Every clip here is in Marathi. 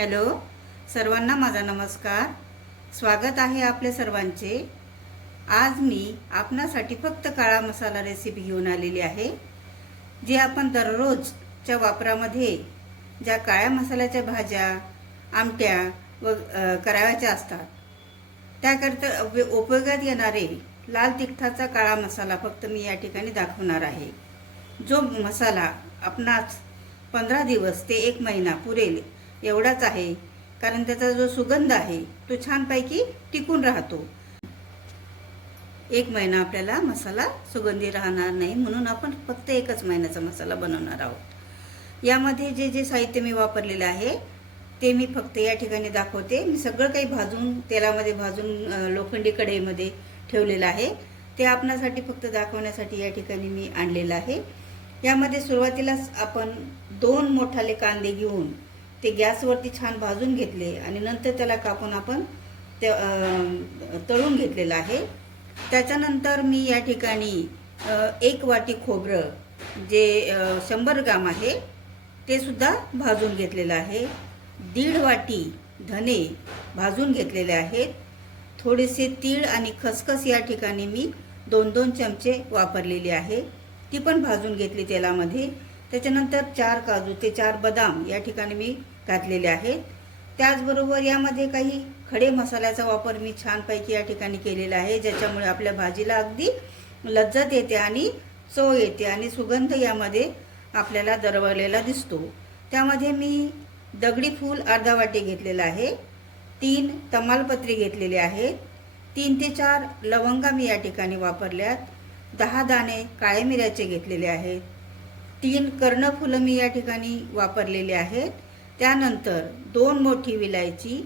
हॅलो, सर्वांना माझा नमस्कार. स्वागत आहे आपल्या सर्वांचे. आज मी आपणासाठी फक्त काळा मसाला रेसिपी घेऊन आलेली आहे. जी आपण दररोजच्या वापरामध्ये ज्या काळ्या मसाल्याच्या भाज्या, आमट्या व करायच्या असतात त्याकरता उपयोगात येणारे लाल तिखटाचा काळा मसाला फक्त मी या ठिकाणी दाखवणार आहे. जो मसाला आपणास 15 दिवस ते 1 महिना पुरेल एवढाच आहे, कारण त्याचा जो सुगंध आहे तो छानपैकी टिकून राहतो. 1 महिना आपल्याला मसाला सुगंधी राहणार नाही, म्हणून आपण फक्त 1च महिन्याचा मसाला बनवणार आहोत. यामध्ये जे जे साहित्य मी वापरलेलं आहे ते मी फक्त या ठिकाणी दाखवते. मी सगळं काही भाजून तेलामध्ये भाजून लोखंडी कढईमध्ये ठेवलेलं आहे. ते आपणासाठी फक्त दाखवण्यासाठी या ठिकाणी मी आणलेलं आहे. यामध्ये सुरुवातीलाच आपण 2 मोठाले कांदे घेऊन ते गॅसवरती छान भाजून घेतले आणि नंतर त्याला कापून आपण तळून घेतलेलं आहे. त्याच्यानंतर मी या ठिकाणी 1 वाटी खोबरं जे 100 ग्राम आहे ते सुद्धा भाजून घेतलेलं आहे. 1.5 वाटी धने भाजून घेतलेले आहेत. थोडेसे तीळ आणि खसखस या ठिकाणी मी 2-2 चमचे वापरलेले आहे, ती पण भाजून घेतली तेलामध्ये. त्याच्यानंतर 4 काजू ते 4 बदाम या ठिकाणी मी घातलेले आहेत. त्याचबरोबर यामध्ये काही खडे मसाल्याचा वापर मी छानपैकी या ठिकाणी केलेला आहे, ज्याच्यामुळे आपल्या भाजीला अगदी लज्जत येते आणि चव येते आणि सुगंध यामध्ये आपल्याला दरवळलेला दिसतो. त्यामध्ये मी दगडी फूल अर्धा वाटी घेतलेला आहे. 3 तमालपत्री घेतलेले आहेत. 3 ते 4 लवंगा मी या ठिकाणी वापरल्यात. 10 दाणे काळे मिऱ्याचे घेतलेले आहेत. 3 कर्णफुलं मी या ठिकाणी वापरलेले आहेत. त्यानंतर 2 मोठी विलायची,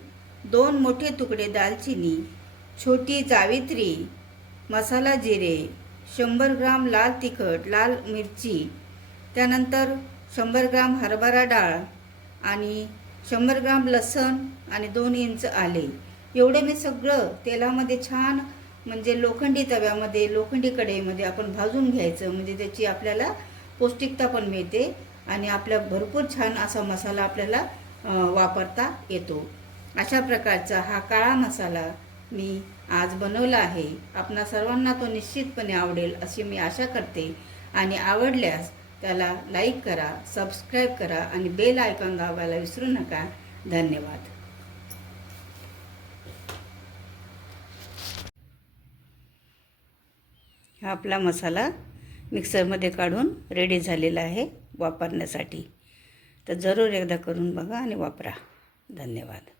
2 मोठे तुकडे दालचिनी, छोटी जावित्री, मसाला जिरे, 100 ग्राम लाल तिखट, लाल मिरची, त्यानंतर 100 ग्राम हरभरा डाळ आणि 100 ग्राम लसण आणि 2 इंच आले. एवढे मी सगळं तेलामध्ये छान म्हणजे लोखंडी तव्यामध्ये, लोखंडी कढईमध्ये आपण भाजून घ्यायचं, म्हणजे त्याची आपल्याला पौष्टिकता पण मिळते आणि आपला भरपूर छान असा मसाला आपल्याला वापरता येतो. अशा प्रकारचा हा काळा मसाला मी आज बनवला आहे. आपणा सर्वांना तो निश्चितपणे आवडेल अशी मी आशा करते आणि आवडल्यास त्याला लाईक करा, सबस्क्राईब करा आणि बेल आयकॉन दाबायला विसरू नका. धन्यवाद. हा आपला मसाला मिक्सरमध्ये काढून रेडी झालेला आहे वापरण्यासाठी. तर जरूर एकदा करून बघा आणि वापरा. धन्यवाद.